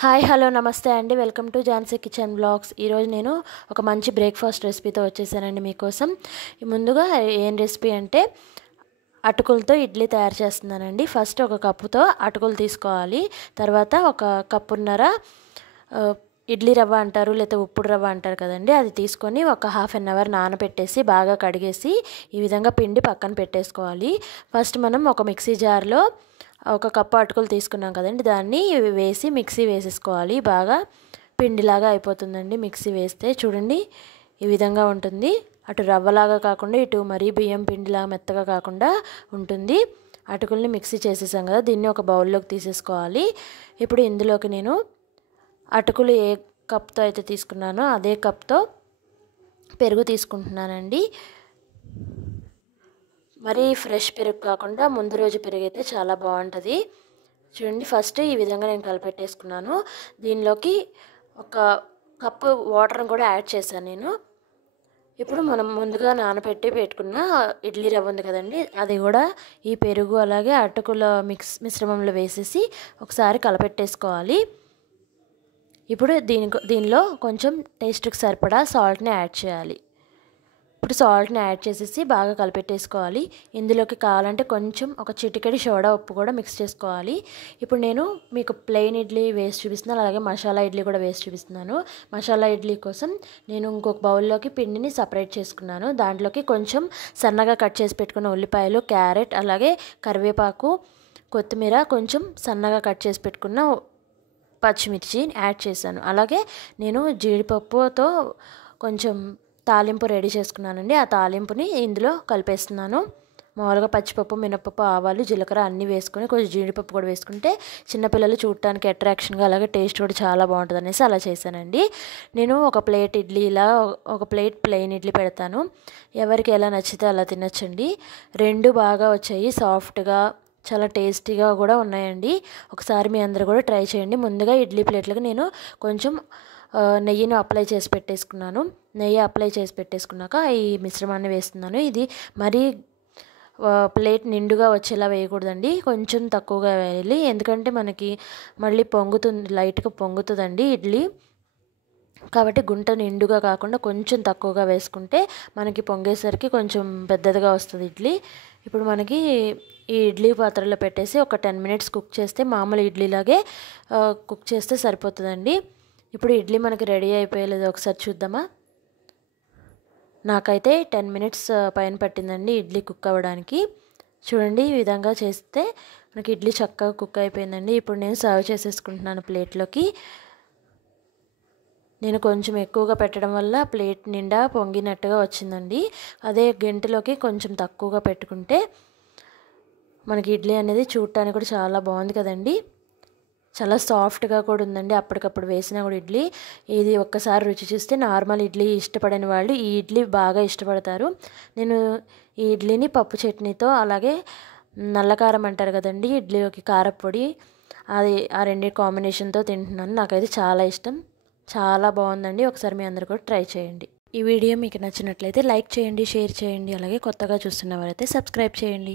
Hi hello నమస్తే అండి. Welcome to Jhansi kitchen blogs. ఈరోజు నేను ఒక మంచి బ్రేక్ఫాస్ట్ రెసిపీతో వచ్చేసానండి మీకోసం. ముందుగా ఏం రెసిపీ అంటే అటుకులతో ఇడ్లీ తయారు చేస్తున్నానండి. ఫస్ట్ ఒక కప్పుతో అటుకులు తీసుకోవాలి. తర్వాత ఒక కప్పున్నర ఇడ్లీ రవ్వ అంటారు, లేకపోతే ఉప్పుడు రవ్వ అంటారు కదండి, అది తీసుకొని ఒక హాఫ్ అన్ అవర్ నానబెట్టేసి బాగా కడిగేసి ఈ విధంగా పిండి పక్కన పెట్టేసుకోవాలి. ఫస్ట్ మనం ఒక మిక్సీ జార్లో ఒక కప్పు అటుకులు తీసుకున్నాం కదండి, దాన్ని వేసి మిక్సీ వేసేసుకోవాలి. బాగా పిండిలాగా అయిపోతుందండి మిక్సీ వేస్తే. చూడండి ఈ విధంగా ఉంటుంది. అటు రవ్వలాగా కాకుండా ఇటు మరీ బియ్యం పిండిలాగా మెత్తగా కాకుండా ఉంటుంది. అటుకుల్ని మిక్సీ చేసేసాం కదా, దీన్ని ఒక బౌల్లోకి తీసేసుకోవాలి. ఇప్పుడు ఇందులోకి నేను అటుకులు ఏ కప్తో అయితే తీసుకున్నానో అదే కప్తో పెరుగు తీసుకుంటున్నానండి. మరి ఫ్రెష్ పెరుగు కాకుండా ముందు రోజు పెరుగు అయితే చాలా బాగుంటుంది. చూడండి, ఫస్ట్ ఈ విధంగా నేను కలిపెట్టేసుకున్నాను. దీనిలోకి ఒక కప్పు వాటర్ని కూడా యాడ్ చేశాను నేను. ఇప్పుడు మనం ముందుగా నానబెట్టి పెట్టుకున్న ఇడ్లీ రవ్వ ఉంది కదండి, అది కూడా ఈ పెరుగు అలాగే అటుకుల మిశ్రమంలో వేసేసి ఒకసారి కలపెట్టేసుకోవాలి. ఇప్పుడు దీనిలో కొంచెం టేస్ట్కి సరిపడా సాల్ట్ని యాడ్ చేయాలి. ఇప్పుడు సాల్ట్ని యాడ్ చేసేసి బాగా కలిపెట్టేసుకోవాలి. ఇందులోకి కావాలంటే కొంచెం ఒక చిటికెడి సోడా ఉప్పు కూడా మిక్స్ చేసుకోవాలి. ఇప్పుడు నేను మీకు ప్లెయిన్ ఇడ్లీ వేసి చూపిస్తున్నాను, అలాగే మసాలా ఇడ్లీ కూడా వేసి చూపిస్తున్నాను. మసాలా ఇడ్లీ కోసం నేను ఇంకొక బౌల్లోకి పిండిని సపరేట్ చేసుకున్నాను. దాంట్లోకి కొంచెం సన్నగా కట్ చేసి పెట్టుకున్న ఉల్లిపాయలు, క్యారెట్, అలాగే కరివేపాకు, కొత్తిమీర, కొంచెం సన్నగా కట్ చేసి పెట్టుకున్న పచ్చిమిర్చి యాడ్ చేశాను. అలాగే నేను జీడిపప్పుతో కొంచెం తాలింపు రెడీ చేసుకున్నానండి. ఆ తాలింపుని ఇందులో కలిపేస్తున్నాను. మామూలుగా పచ్చిపప్పు, మినపప్పు, ఆవాలు, జీలకర్ర అన్నీ వేసుకొని కొంచెం జీడిపప్పు కూడా వేసుకుంటే చిన్నపిల్లలు చూడటానికి అట్రాక్షన్గా, అలాగే టేస్ట్ కూడా చాలా బాగుంటుంది అనేసి అలా చేశానండి. నేను ఒక ప్లేట్ ఇడ్లీ, ఇలా ఒక ప్లేట్ ప్లెయిన్ ఇడ్లీ పెడతాను. ఎవరికి ఎలా నచ్చితే అలా తినచ్చండి. రెండు బాగా వచ్చాయి, సాఫ్ట్గా, చాలా టేస్టీగా కూడా ఉన్నాయండి. ఒకసారి మీ అందరూ కూడా ట్రై చేయండి. ముందుగా ఇడ్లీ ప్లేట్లకు నేను కొంచెం నెయ్యిని అప్లై చేసి పెట్టేసుకున్నాను. నెయ్యి అప్లై చేసి పెట్టేసుకున్నాక ఈ మిశ్రమాన్ని వేస్తున్నాను. ఇది మరీ ప్లేట్ నిండుగా వచ్చేలా వేయకూడదండి, కొంచెం తక్కువగా వేయాలి. ఎందుకంటే మనకి మళ్ళీ పొంగుతుంది, లైట్గా పొంగుతుందండి ఇడ్లీ. కాబట్టి గుంట నిండుగా కాకుండా కొంచెం తక్కువగా వేసుకుంటే మనకి పొంగేసరికి కొంచెం పెద్దదిగా వస్తుంది ఇడ్లీ. ఇప్పుడు మనకి ఈ ఇడ్లీ పాత్రలో పెట్టేసి ఒక 10 మినిట్స్ కుక్ చేస్తే మామూలు ఇడ్లీలాగే కుక్ చేస్తే సరిపోతుందండి. ఇప్పుడు ఇడ్లీ మనకి రెడీ అయిపోయలేదు, ఒకసారి చూద్దామా. నాకైతే 10 మినిట్స్ పైన పట్టిందండి ఇడ్లీ కుక్ అవ్వడానికి. చూడండి, ఈ విధంగా చేస్తే మనకి ఇడ్లీ చక్కగా కుక్ అయిపోయిందండి. ఇప్పుడు నేను సర్వ్ చేసేసుకుంటున్నాను ప్లేట్లోకి. నేను కొంచెం ఎక్కువగా పెట్టడం వల్ల ప్లేట్ నిండా పొంగినట్టుగా వచ్చిందండి. అదే గంటలోకి కొంచెం తక్కువగా పెట్టుకుంటే మనకి ఇడ్లీ అనేది చూడటానికి కూడా చాలా బాగుంది కదండి. చాలా సాఫ్ట్గా కూడా ఉందండి, అప్పటికప్పుడు వేసినా కూడా ఇడ్లీ. ఇది ఒక్కసారి రుచి చూస్తే నార్మల్ ఇడ్లీ ఇష్టపడని వాళ్ళు ఈ ఇడ్లీ బాగా ఇష్టపడతారు. నేను ఈ ఇడ్లీని పప్పు చట్నీతో, అలాగే నల్లకారం అంటారు కదండి ఇడ్లీలోకి కారపొడి, అది ఆ రెండింటి కాంబినేషన్తో తింటున్నాను. నాకైతే చాలా ఇష్టం, చాలా బాగుందండి. ఒకసారి మీ అందరూ కూడా ట్రై చేయండి. ఈ వీడియో మీకు నచ్చినట్లయితే లైక్ చేయండి, షేర్ చేయండి, అలాగే కొత్తగా చూస్తున్న వారైతే సబ్స్క్రైబ్ చేయండి.